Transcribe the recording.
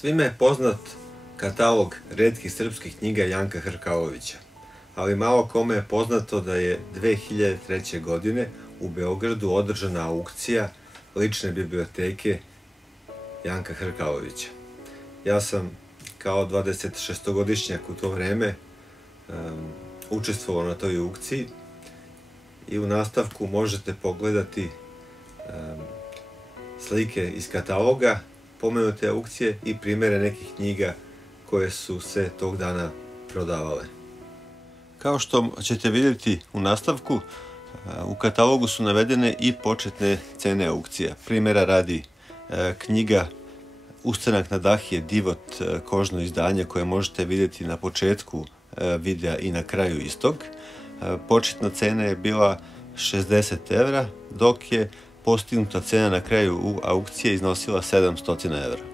Svima je poznat katalog retkih srpskih knjiga Janka Hrkalovića, ali malo kome je poznato da je 2003. godine u Beogradu održana aukcija lične biblioteke Janka Hrkalovića. Ja sam kao 26-godišnjak u to vreme učestvovao na toj aukciji i u nastavku možete pogledati slike iz kataloga pomenute aukcije i primere nekih knjiga koje su se tog dana prodavale. Kao što ćete vidjeti u nastavku, u katalogu su navedene i početne cene aukcija. Primjera radi knjiga Ustanak na Dahije, Divot, kožno izdanje koje možete vidjeti na početku videa i na kraju istog. Početna cena je bila 60 evra, dok je postignuta cena na kraju aukcije iznosila 700 evra.